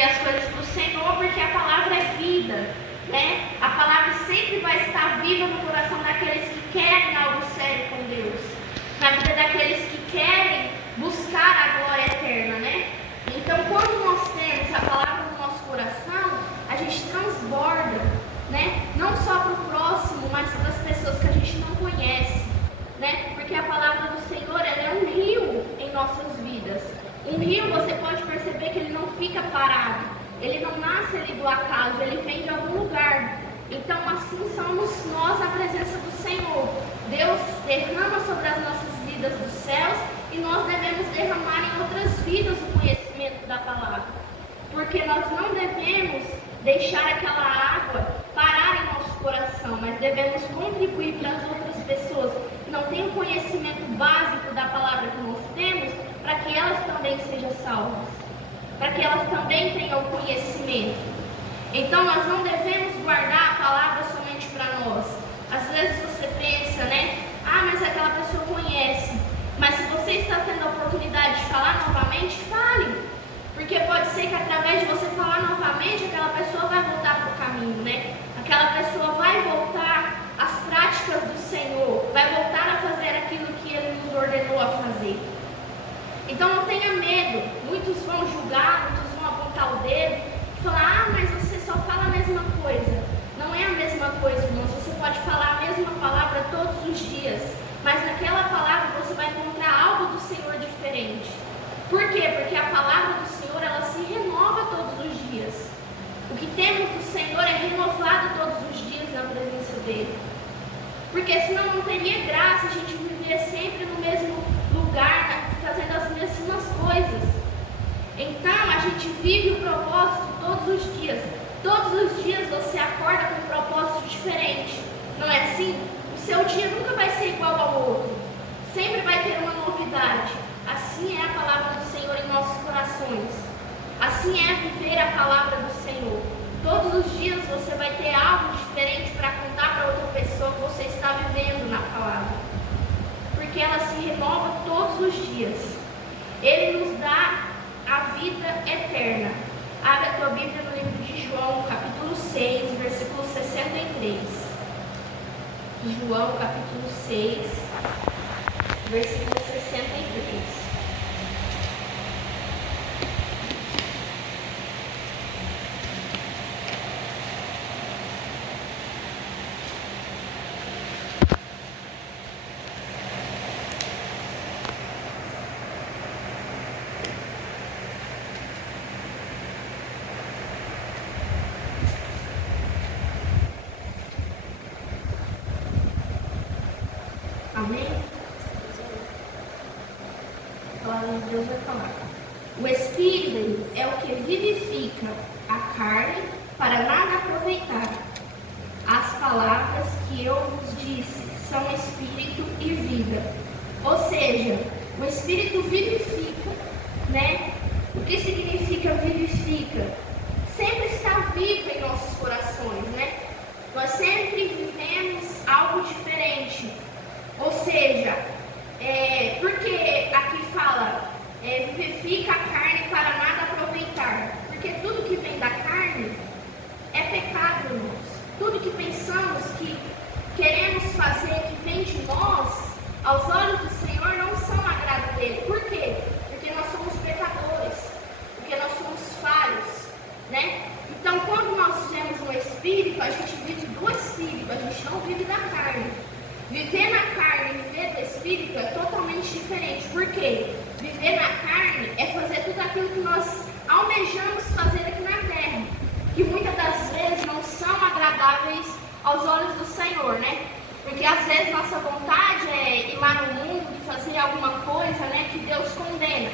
pedir as coisas para o Senhor, porque a palavra é vida, né? A palavra sempre vai estar viva no coração daqueles que querem algo sério com Deus, na vida daqueles que querem buscar a glória eterna, né? Então, quando nós temos a palavra no nosso coração, a gente transborda, né? Não só para o próximo, mas para as pessoas que a gente não conhece, né? Porque a palavra do Senhor, ela é um rio em nossas vidas. Um rio, você pode perceber que ele não fica parado, ele não nasce ali do acaso, ele vem de algum lugar. Então, assim somos nós na presença do Senhor. Deus derrama sobre as nossas vidas dos céus e nós devemos derramar em outras vidas o conhecimento da palavra. Porque nós não devemos deixar aquela água parar em nosso coração, mas devemos contribuir para as outras pessoas que não têm o conhecimento básico da palavra que nós temos, para que elas também sejam salvas, para que elas também tenham conhecimento. Então nós não devemos guardar a palavra somente para nós. Às vezes você pensa, né? Mas aquela pessoa conhece. Mas se você está tendo a oportunidade de falar novamente, fale. Porque pode ser que através de você falar novamente, aquela pessoa vai voltar para o caminho, né? Aquela pessoa vai voltar às práticas do Senhor, vai voltar a fazer aquilo que Ele nos ordenou a fazer. Então não tenha medo. Muitos vão julgar, muitos vão apontar o dedo e falar, mas você só fala a mesma coisa. Não é a mesma coisa, irmãos. Você pode falar a mesma palavra todos os dias, mas naquela palavra você vai encontrar algo do Senhor diferente. Por quê? Porque a palavra do Senhor, ela se renova todos os dias. O que temos do Senhor é renovado todos os dias na presença dEle. Porque senão não teria graça a gente viver sempre no mesmo lugar, fazendo as mesmas coisas. Então, a gente vive o propósito todos os dias. Todos os dias você acorda com um propósito diferente. Não é assim? O seu dia nunca vai ser igual ao outro. Sempre vai ter uma novidade. Assim é a palavra do Senhor em nossos corações. Assim é viver a palavra do Senhor. Todos os dias você vai ter algo diferente para contar para outra pessoa que você está vivendo na palavra. Porque ela se renova todos os dias. Ele nos dá a vida eterna. Abre a tua Bíblia no livro de João, capítulo 6, versículo 63. João, capítulo 6, versículo 63. Amém? A palavra de Deus vai falar. O Espírito é o que vivifica a carne para nada aproveitar. As palavras que eu vos disse são Espírito e vida. Ou seja, o Espírito vivifica, né? O que significa vivifica? Sempre está vivo em nossos corações, né? Nós sempre vivemos algo diferente. Ou seja, porque aqui fala, vivifica a carne para nada aproveitar. Porque tudo que vem da carne é pecado, irmãos. Tudo que pensamos, que queremos fazer, que vem de nós, aos olhos do Senhor, não são agrado dele. Por quê? Porque nós somos pecadores, porque nós somos falhos, né? Então, quando nós vivemos no Espírito, a gente vive do Espírito, a gente não vive da carne. Viver na carne e viver do Espírito é totalmente diferente. Por quê? Viver na carne é fazer tudo aquilo que nós almejamos fazer aqui na terra, que muitas das vezes não são agradáveis aos olhos do Senhor, né? Porque às vezes nossa vontade é ir lá no mundo, fazer alguma coisa, né, que Deus condena.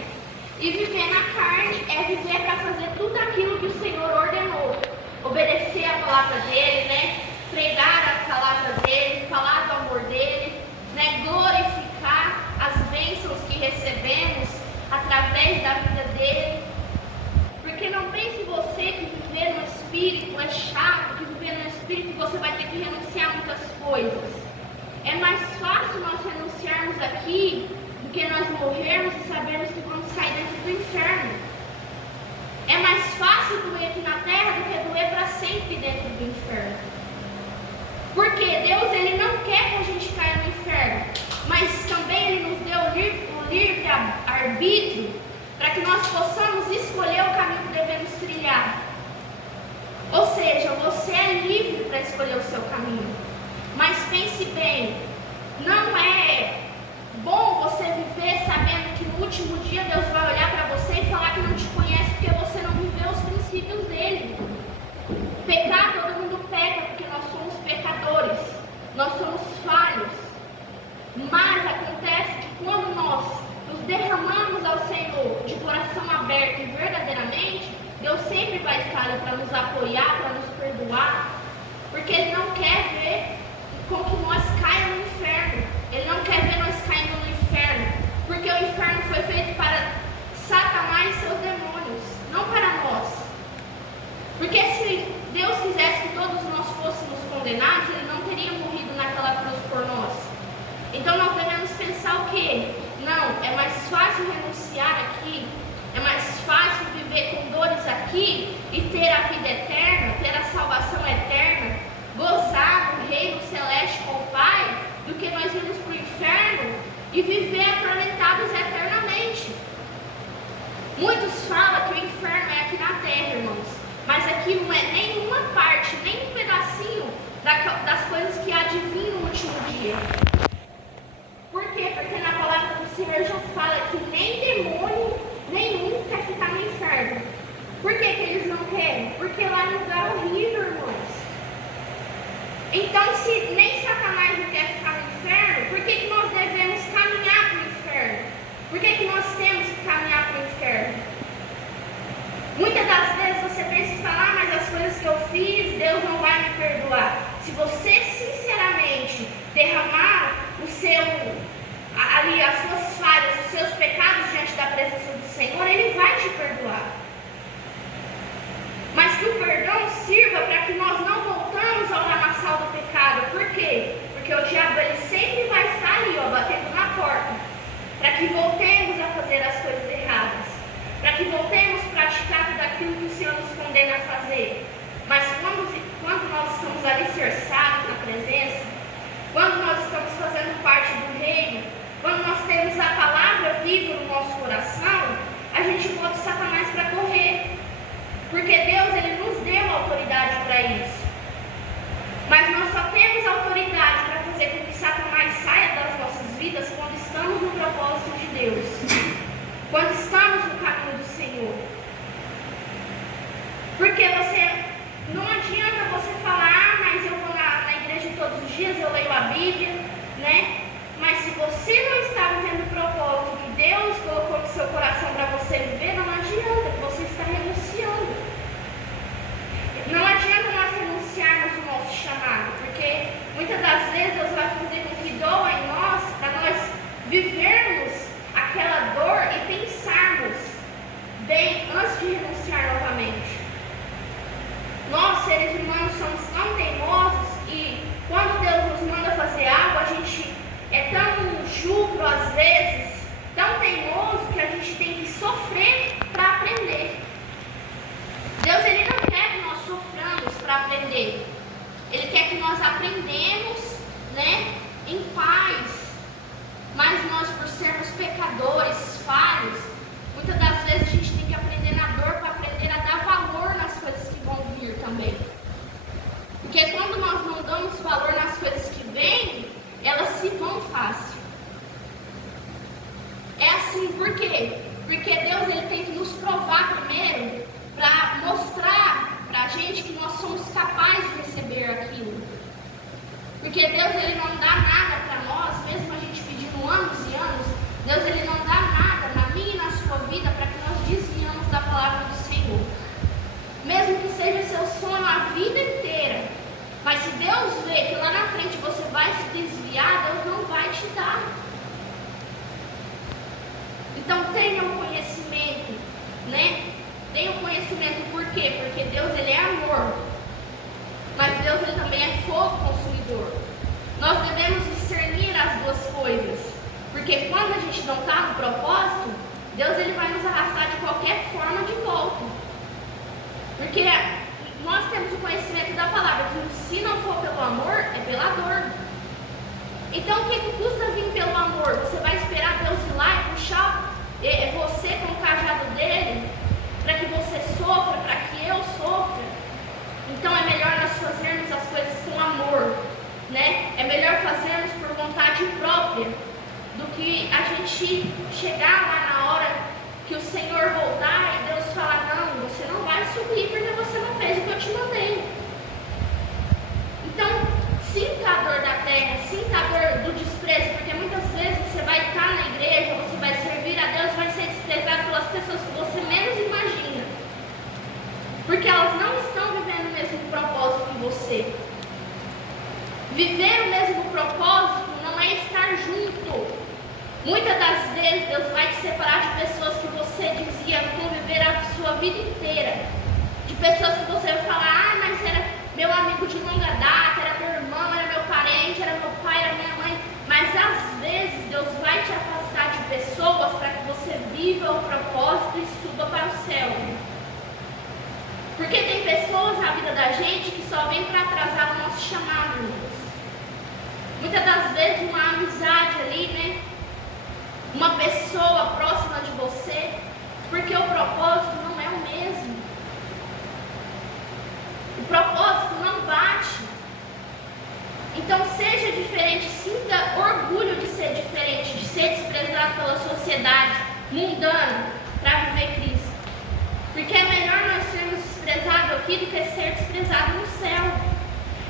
E viver na carne é viver para fazer tudo aquilo que o Senhor ordenou. Obedecer a palavra dele, né? Pregar a palavra dele, falar do amor dele, né? Glorificar as bênçãos que recebemos através da vida dele. Porque não pense você que viver no Espírito é chato, que viver no Espírito você vai ter que renunciar a muitas coisas. É mais fácil nós renunciarmos aqui do que nós morrermos e sabermos que vamos cair dentro do inferno. É mais fácil doer aqui na terra do que doer para sempre dentro do inferno. Porque Deus, Ele não quer que a gente caia no inferno, mas também Ele nos deu o livre arbítrio para que nós possamos escolher o caminho que devemos trilhar. Ou seja, você é livre para escolher o seu caminho. Mas pense bem, não é bom você viver sabendo que no último dia Deus vai olhar para você e falar que não te conhece porque você não viveu os princípios dele. Pecar, todo mundo peca porque nós somos pecadores, nós somos falhos. Mas acontece que quando nós nos derramamos ao Senhor de coração aberto e verdadeiramente, Deus sempre vai estar ali para nos apoiar, para nos perdoar, porque Ele não quer ver com que nós caímos no inferno. Ele não quer ver nós caindo no inferno, porque o inferno foi feito para Satanás e seus demônios, não para nós. Porque se Deus quisesse que todos nós fôssemos condenados, Ele não teria morrido naquela cruz por nós. Então nós devemos pensar o quê? Não, é mais fácil renunciar aqui, é mais fácil viver com dores aqui e ter a vida eterna, ter a salvação eterna, gozar no reino celeste com o Pai, do que nós irmos para o inferno e viver atormentados eternamente. Muitos falam que o inferno é aqui na terra, irmãos, mas aqui não é nenhuma parte, nem um pedacinho das coisas que há de vir no último dia. Por quê? Porque na palavra do Senhor já fala que nem demônio nenhum quer ficar no inferno. Por que eles não querem? Porque lá é um lugar horrível, irmãos. Então, se nem Satanás não quer ficar no inferno, por que nós devemos caminhar para o inferno? Por que nós temos que caminhar para o inferno? Muitas das vezes você pensa e fala, mas as coisas que eu fiz, Deus não vai me perdoar. Se você sinceramente derramar as suas falhas, os seus pecados diante da presença do Senhor, Ele vai te perdoar. Mas que o perdão sirva para que nós não voltamos ao lamaçal do pecado. Por quê? Porque o diabo ele sempre vai estar ali, batendo na porta, para que voltemos a fazer as coisas erradas, para que voltemos a praticar tudo aquilo que o Senhor nos condena a fazer. Mas quando nós estamos alicerçados na presença, quando nós estamos fazendo parte do reino, quando nós temos a palavra viva no nosso coração, a gente bota Satanás para correr. Porque Deus, Ele nos deu autoridade para isso. Mas nós só temos autoridade para fazer com que Satanás saia das nossas vidas quando estamos no propósito de Deus. Quando estamos no caminho do Senhor. Porque não adianta você falar, mas eu vou na igreja todos os dias, eu leio a Bíblia, né? Mas se você não está vivendo o propósito que Deus colocou no seu coração para você viver, não adianta, você está renunciando. Não adianta nós renunciarmos o nosso chamado, porque muitas das vezes Deus vai fazer com que doa em nós, para nós vivermos aquela dor e pensarmos bem antes de renunciar novamente. Nós, seres humanos, somos tão teimosos e quando Deus nos manda fazer algo, a gente é tão chucro às vezes, tão teimoso, que a gente tem que sofrer para aprender. Deus, Ele não quer que nós soframos para aprender. Ele quer que nós aprendemos, né, em paz. Mas nós, por sermos pecadores, falhos, muitas das vezes a gente tem que aprender na dor para aprender a dar valor nas coisas que vão vir também. Porque quando nós não damos valor nas coisas que vêm, elas se vão fácil. É assim, por quê? Porque Deus, Ele tem que nos provar primeiro para mostrar para a gente que nós somos capazes de receber aquilo. Porque Deus, Ele não dá nada para nós, mesmo a gente pedindo anos e anos, Deus, Ele não dá nada na minha e na sua vida para que nós desviamos da palavra do Senhor. Mesmo que seja seu sonho a vida inteira, mas se Deus vê que lá na frente você vai se desviar, Deus não vai te dar. Então tenha o conhecimento, né? Tenha o conhecimento por quê? Porque Deus, Ele é amor, mas Deus, Ele também é fogo consumidor. Nós devemos discernir as duas coisas, porque quando a gente não está no propósito, Deus, Ele vai nos arrastar de qualquer forma de volta. Então, o que custa vir pelo amor? Você vai esperar Deus ir lá e puxar você com o cajado dele, para que você sofra, para que eu sofra? Então, é melhor nós fazermos as coisas com amor, né? É melhor fazermos por vontade própria, do que a gente chegar lá na hora que o Senhor voltar e Deus falar: não, você não vai subir porque você não fez o que eu te mandei. Então, sinta a dor da terra, sinta a dor do desprezo, porque muitas vezes você vai estar na igreja, você vai servir a Deus, vai ser desprezado pelas pessoas que você menos imagina, porque elas não estão vivendo o mesmo propósito que você. Viver o mesmo propósito não é estar junto. Muitas das vezes Deus vai te separar de pessoas que você dizia conviver a sua vida inteira, de pessoas que você vai falar: ah, mas era meu amigo de longa data, era meu irmão, era meu parente, era meu pai, era minha mãe. Mas às vezes Deus vai te afastar de pessoas para que você viva o propósito e suba para o céu. Porque tem pessoas na vida da gente que só vêm para atrasar o nosso chamado, irmãos. Muitas das vezes uma amizade ali, né? Uma pessoa próxima de você, porque o propósito não é o mesmo. O propósito não bate. Então seja diferente, sinta orgulho de ser diferente, de ser desprezado pela sociedade mundana para viver Cristo. Porque é melhor nós sermos desprezados aqui do que ser desprezados no céu.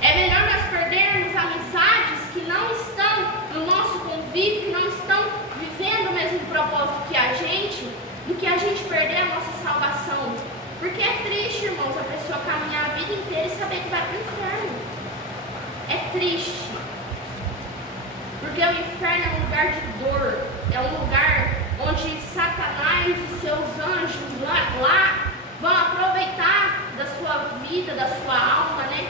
É melhor nós perdermos amizades que não estão no nosso convívio, que não estão vivendo o mesmo propósito que a gente, do que a gente perder a nossa salvação. Porque é triste, irmãos, a pessoa caminhar a vida inteira e saber que vai para o inferno. É triste. Porque o inferno é um lugar de dor, é um lugar onde Satanás e seus anjos lá vão aproveitar da sua vida, da sua alma, né?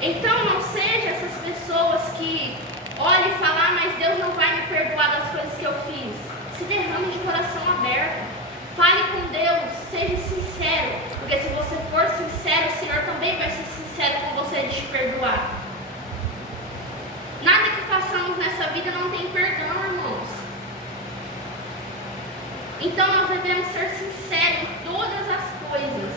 Então não seja essas pessoas que olham e falam: ah, mas Deus não vai me perdoar das coisas que eu fiz. Se derrame de coração aberto. Fale com Deus, seja sincero. Porque se você for sincero, o Senhor também vai ser sincero com você de te perdoar. Nada que façamos nessa vida não tem perdão, irmãos. Então nós devemos ser sinceros em todas as coisas.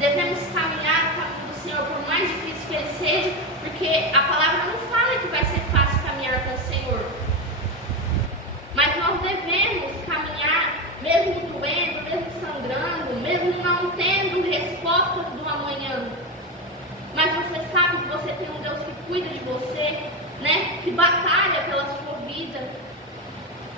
Devemos caminhar o caminho do Senhor, por mais difícil que ele seja, porque a palavra não fala que vai ser fácil caminhar com o Senhor. Mas nós devemos caminhar, mesmo doendo, mesmo sangrando, mesmo não tendo resposta do amanhã. Mas você sabe que você tem um Deus que cuida de você, né? Que batalha pela sua vida.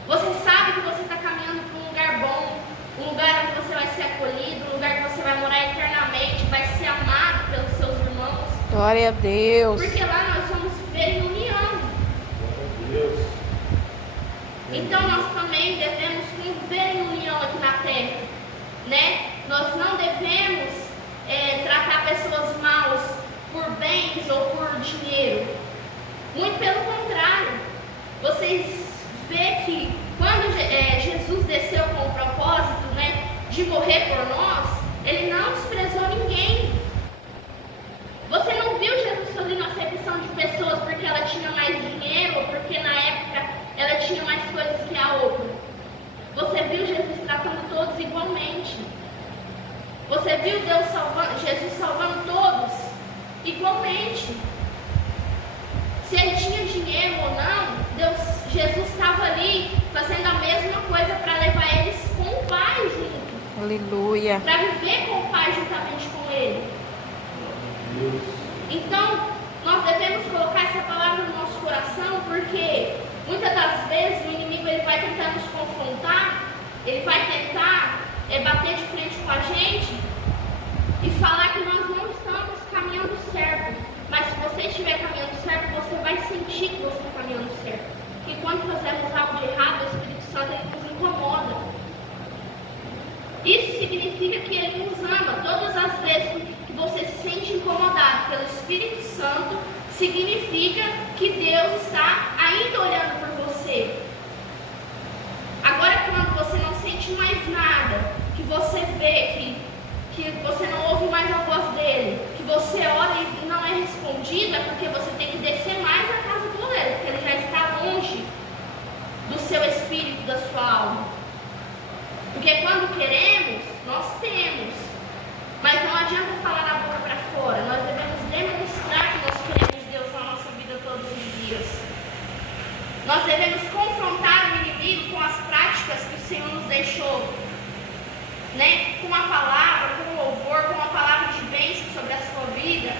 Você sabe que você está caminhando para um lugar bom, um lugar onde você vai ser acolhido, um lugar que você vai morar eternamente, vai ser amado pelos seus irmãos. Glória a Deus. Porque lá nós vamos viver em união. Glória a Deus. Então nós também devemos viver em união aqui na terra, né? Nós não devemos tratar pessoas maus por bens ou por dinheiro. Muito pelo contrário. Vocês vê que quando Jesus desceu com o propósito, né, de morrer por nós, ele não desprezou ninguém. Você não viu Jesus fazendo acepção de pessoas porque ela tinha mais dinheiro ou porque na época ela tinha mais coisas que a outra. Você viu Jesus tratando todos igualmente. Você viu Jesus salvando todos igualmente. Se ele tinha dinheiro ou não, Jesus estava ali fazendo a mesma coisa para levar eles com o Pai junto. Aleluia. Para viver com o Pai juntamente com ele. Então, nós devemos colocar essa palavra no nosso coração, porque muitas das vezes o inimigo ele vai tentar nos confrontar, ele vai tentar bater de frente com a gente e falar que nós não estamos caminhando certo. Mas se você estiver caminhando certo, você vai sentir que você está caminhando certo. Porque quando fazemos algo de errado, o Espírito Santo ele nos incomoda. Isso significa que ele nos ama. Todas as vezes que você se sente incomodado pelo Espírito Santo, significa que Deus está ainda olhando por você. Agora, quando você não sente mais nada, que você vê que você não ouve mais a voz dele, que você ora e não é respondido, é porque você tem que descer mais na casa do oleiro. da sua alma. Porque quando queremos, nós temos. Mas não adianta falar da boca para fora. Nós devemos demonstrar que nós queremos Deus na nossa vida todos os dias. Nós devemos confrontar o inimigo com as práticas que o Senhor nos deixou, né? Com a palavra, com o louvor, com a palavra de bênção sobre a sua vida.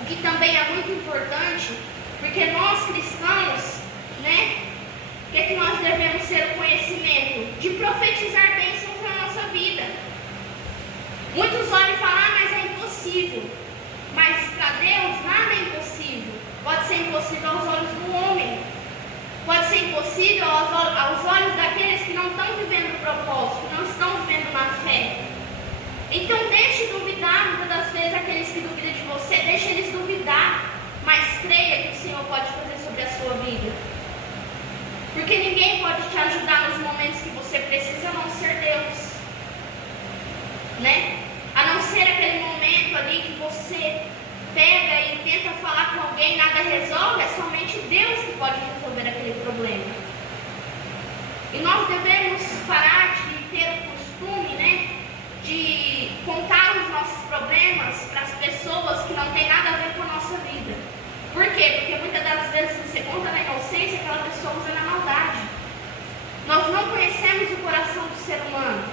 O que também é muito importante, porque nós cristãos, né? O que é que nós devemos ter o conhecimento? De profetizar bênçãos na nossa vida. Muitos olham e falam, mas é impossível. Mas para Deus nada é impossível. Pode ser impossível aos olhos do homem. Pode ser impossível aos olhos daqueles que não estão vivendo o propósito, que não estão vivendo na fé. Então deixe duvidar, muitas das vezes aqueles que duvidam de você, deixe eles duvidar, mas creia que o Senhor pode fazer sobre a sua vida. Porque ninguém pode te ajudar nos momentos que você precisa, a não ser Deus, né? A não ser aquele momento ali que você pega e tenta falar com alguém, nada resolve, é somente Deus que pode resolver aquele problema. E nós devemos parar de ter o costume, né, de contar os nossos problemas para as pessoas que não tem nada a ver com a nossa vida. Por quê? Porque muitas das vezes você conta na inocência, aquela pessoa usa na maldade. Nós não conhecemos o coração do ser humano.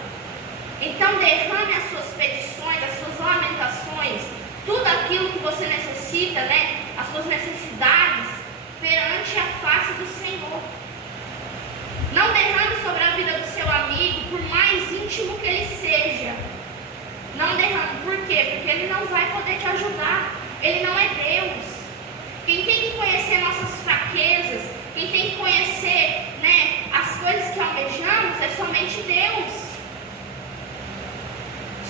Então derrame as suas petições, as suas lamentações, tudo aquilo que você necessita, né? As suas necessidades perante a face do Senhor. Não derrame sobre a vida do seu amigo, por mais íntimo que ele seja. Não derrame. Por quê? Porque ele não vai poder te ajudar. Ele não é Deus. Quem tem que conhecer nossas fraquezas, quem tem que conhecer, né, as coisas que almejamos, é somente Deus.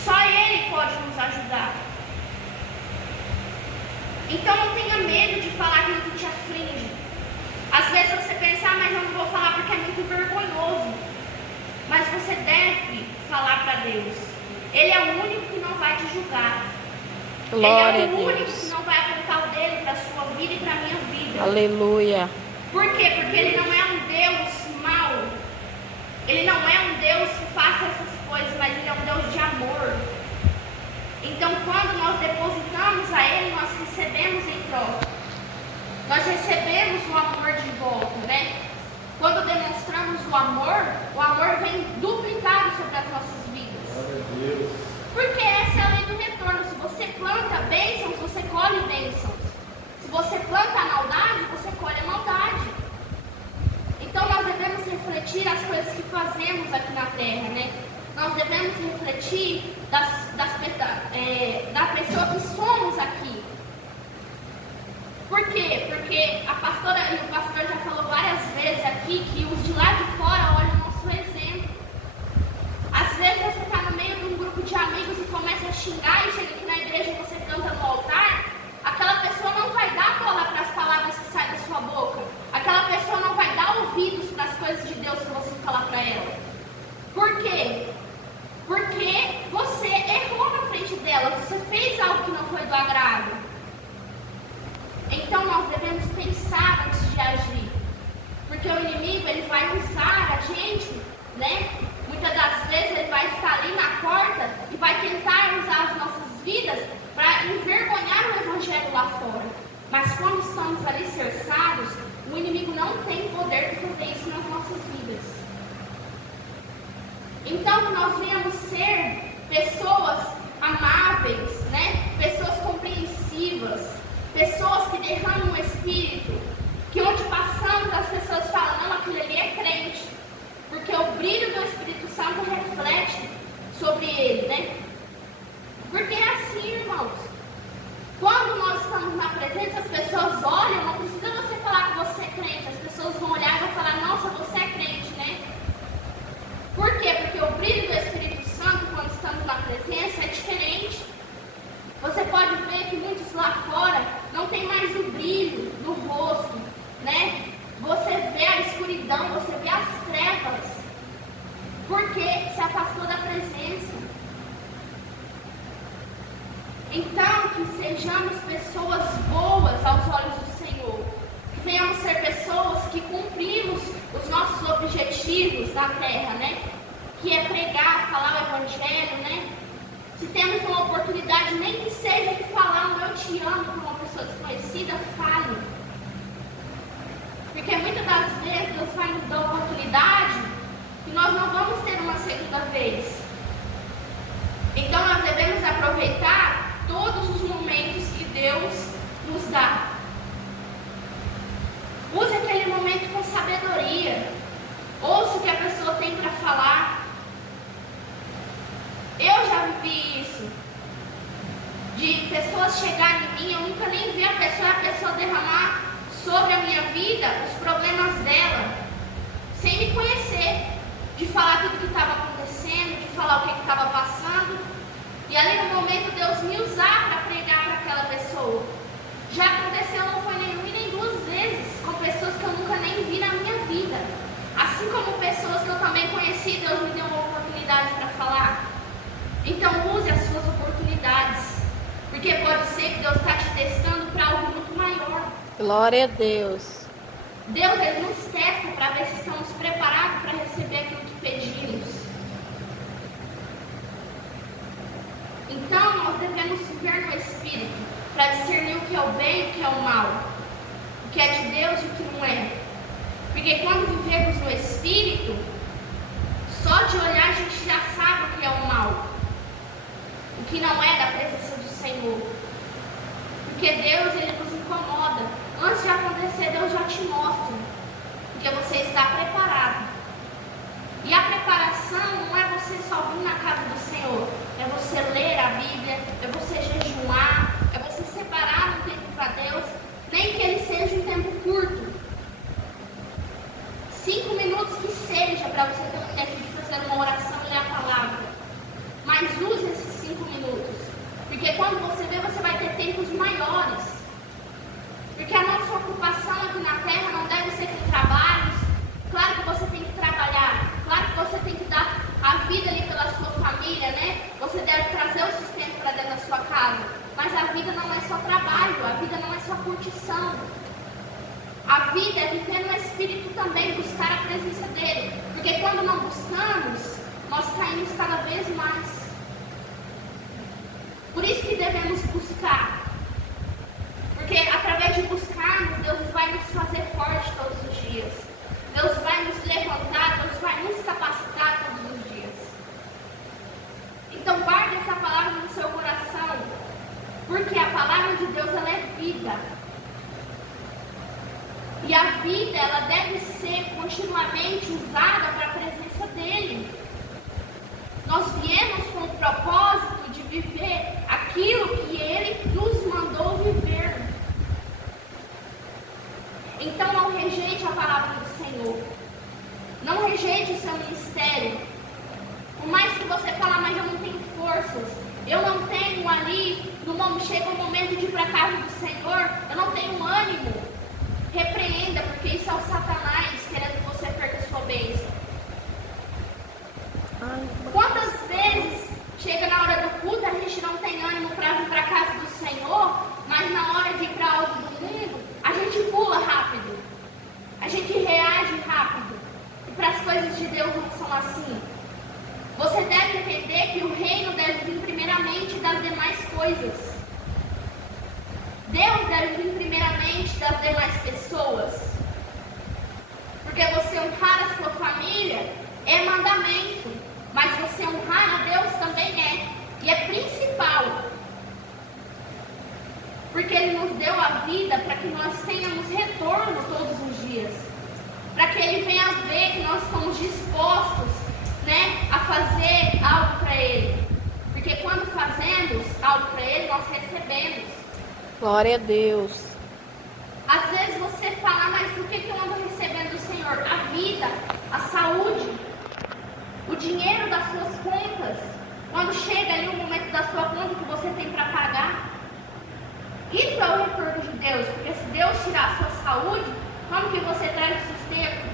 Só Ele pode nos ajudar. Então não tenha medo de falar aquilo que te aflige. Às vezes você pensa, mas eu não vou falar porque é muito vergonhoso. Mas você deve falar para Deus. Ele é o único que não vai te julgar. Glória Ele é o a único Deus. que não vai apontar o dedo para a sua vida e para a minha vida. Aleluia. Por quê? Porque Ele não é um Deus mau. Ele não é um Deus que faça essas coisas, mas Ele é um Deus de amor. Então, quando nós depositamos a Ele, nós recebemos em troca. Nós recebemos o amor de volta, né? Quando demonstramos o amor vem duplicado sobre as nossas vidas. Glória a Deus. Porque essa é a lei do retorno. Se você planta bênçãos, você colhe bênçãos. Se você planta a maldade, você colhe a maldade. Então nós devemos refletir as coisas que fazemos aqui na terra, né? Nós devemos refletir da pessoa que somos aqui. Por quê? Porque a pastora e o pastor já falou várias vezes aqui que os de lá de fora olham o nosso exemplo. Às vezes você está no meio de um grupo de amigos e começa a xingar e chega aqui na igreja e você canta no altar, aquela pessoa não vai dar bola para as palavras que saem da sua boca. Aquela pessoa não vai dar ouvidos para as coisas de Deus que você falar para ela. Por quê? Porque você errou na frente dela, você fez algo que não foi do agrado. Então nós devemos pensar antes de agir. Porque o inimigo, ele vai usar a gente, né? Muitas das vezes ele vai estar ali na porta e vai tentar usar as nossas vidas para envergonhar o evangelho lá fora. Mas quando estamos alicerçados, o inimigo não tem poder de fazer isso nas nossas vidas. Então que nós venhamos ser pessoas amáveis, né? Pessoas compreensivas, pessoas que derramam o Espírito, que onde passamos as pessoas falam, não, aquilo ali é crente, porque o brilho do Espírito Santo reflete sobre ele, né? Porque é assim, irmãos. Quando nós estamos na presença, as pessoas olham, não precisa você falar que você é crente, as pessoas vão olhar e vão falar, nossa, você é crente, né? Por quê? Porque o brilho do Espírito Santo, quando estamos na presença, é diferente. Você pode ver que muitos lá fora não tem mais o brilho no rosto, né? Você vê a escuridão, você vê as trevas, porque se afastou da presença. Então, que sejamos pessoas boas aos olhos do Senhor, que venhamos ser pessoas que cumprimos os nossos objetivos na terra, né? Que é pregar, falar o evangelho, né? Se temos uma oportunidade, nem que seja de falar um eu te amo para uma pessoa desconhecida, fale. Porque muitas das vezes Deus vai nos dar uma oportunidade e nós não vamos ter uma segunda vez. Então nós devemos aproveitar todos os momentos que Deus nos dá. Use aquele momento com sabedoria. Ouça o que a pessoa tem para falar. Eu já vivi isso. De pessoas chegarem em mim, eu nunca nem vi a pessoa derramar sobre a minha vida os problemas dela, sem me conhecer. De falar tudo que estava acontecendo, de falar o que estava passando. E ali no momento Deus me usar para pregar para aquela pessoa. Já aconteceu, não foi nenhuma e nem duas vezes, com pessoas que eu nunca nem vi na minha vida. Assim como pessoas que eu também conheci, Deus me deu uma oportunidade para falar. Então use as suas oportunidades, porque pode ser que Deus está te testando para algo muito maior. Glória a Deus. Deus, Ele nos testa para ver se estamos preparados para receber aquilo que pedimos. Então nós devemos viver no Espírito, para discernir o que é o bem e o que é o mal, o que é de Deus e o que não é. Porque quando vivemos no Espírito, só de olhar a gente já sabe o que é o mal, o que não é da presença do Senhor. Porque Deus, Ele nos incomoda. Antes de acontecer, Deus já te mostra, porque você está preparado. E a preparação não é você só vir na casa do Senhor, é você ler a Bíblia, é você jejuar, é você separar um tempo para Deus, nem que ele seja um tempo curto. 5 minutos que seja para você ter um tempo de fazer uma oração e ler a palavra. Mas use esses 5 minutos, porque quando você vê, você vai ter tempos maiores. Porque a nossa ocupação aqui na terra não deve ser com trabalhos. Claro que você tem que trabalhar, claro que você tem que dar a vida ali pela sua família, né? Você deve trazer o sustento para dentro da sua casa. Mas a vida não é só trabalho, a vida não é só curtição. A vida é viver no Espírito também, buscar a presença dEle. Porque quando não buscamos, nós caímos cada vez mais. Por isso que devemos buscar. Porque através de buscarmos, Deus vai nos fazer forte todos os dias. Deus vai nos levantar, Deus vai nos capacitar todos os dias. Então guarde essa palavra no seu coração, porque a palavra de Deus, ela é vida. E a vida, ela deve ser continuamente usada para a presença dEle. Nós viemos com o propósito de viver aquilo que Ele nos mandou viver. Então não rejeite a palavra do Senhor. Não rejeite o seu ministério. Por mais que você fale, mas eu não tenho forças, eu não tenho ali, chega o momento de ir para a casa do Senhor, eu não tenho ânimo. Repreenda, porque isso é o Satanás querendo que você perca a sua bênção. Quantas vezes chega na hora do culto, a gente não tem ânimo para vir para a casa do Senhor, mas na hora de ir para algo do mundo, a gente pula rápido, a gente reage rápido. E para as coisas de Deus não são assim. Você deve entender que o reino deve vir primeiramente das demais coisas. Deus deve vir primeiramente das demais pessoas. Porque você honrar a sua família é mandamento, mas você honrar a Deus também é. E é principal. Porque Ele nos deu a vida para que nós tenhamos retorno todos os dias. Para que Ele venha ver que nós estamos dispostos, né, a fazer algo para Ele. Porque quando fazemos algo para Ele, nós recebemos. Glória a Deus. Às vezes você fala, mas o que eu ando recebendo do Senhor? A vida, a saúde, o dinheiro das suas contas. Quando chega ali o momento da sua conta que você tem para pagar. Isso é o retorno de Deus. Porque se Deus tirar a sua saúde, como que você traz o sustento?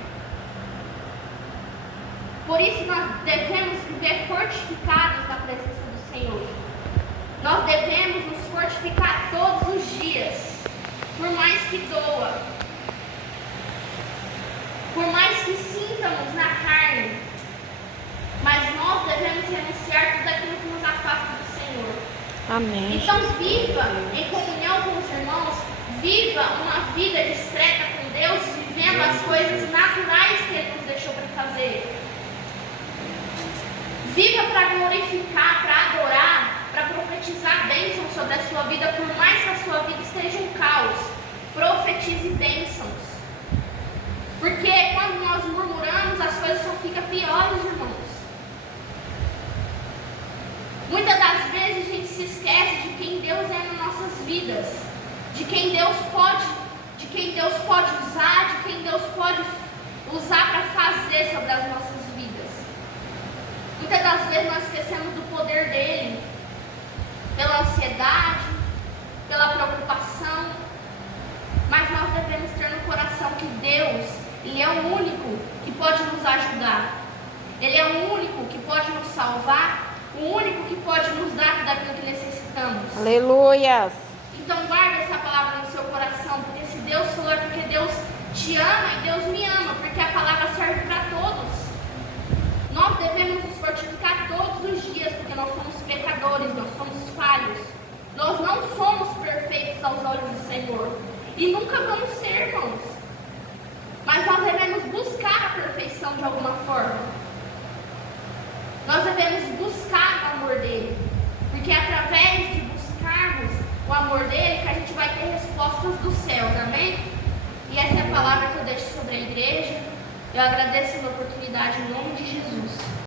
Por isso nós devemos viver fortificados na presença do Senhor. Nós devemos nos fortificar todos os dias, por mais que doa, por mais se sintamos na carne, mas nós devemos renunciar tudo aquilo que nos afasta do Senhor. Amém. Então viva em comunhão com os irmãos, viva uma vida discreta com Deus, vivendo as coisas naturais que Ele nos deixou para fazer. Viva para glorificar, para adorar, para profetizar bênçãos sobre a sua vida, por mais que a sua vida esteja um caos. Profetize bênçãos. Porque quando nós murmuramos, as coisas só ficam piores, irmãos. Muitas das vezes a gente se esquece de quem Deus é nas nossas vidas, de quem Deus pode usar, de quem Deus pode usar para fazer sobre as nossas vidas. Muitas das vezes nós esquecemos do poder dele, pela ansiedade, pela preocupação, mas nós devemos ter no coração que Deus, Ele é o único que pode nos ajudar, Ele é o único que pode nos salvar, o único que pode nos dar tudo aquilo que necessitamos. Aleluias. Então guarda essa palavra no seu coração, porque se Deus falou é porque Deus te ama e Deus me ama, porque a palavra serve para todos. Nós devemos nos fortificar todos os dias, porque nós somos pecadores, nós somos falhos. Nós não somos perfeitos aos olhos do Senhor. E nunca vamos ser, irmãos. Mas nós devemos buscar a perfeição de alguma forma. Nós devemos buscar o amor dele. Porque é através de buscarmos o amor dele que a gente vai ter respostas dos céus, amém? E essa é a palavra que eu deixo sobre a igreja. Eu agradeço a oportunidade em nome de Jesus.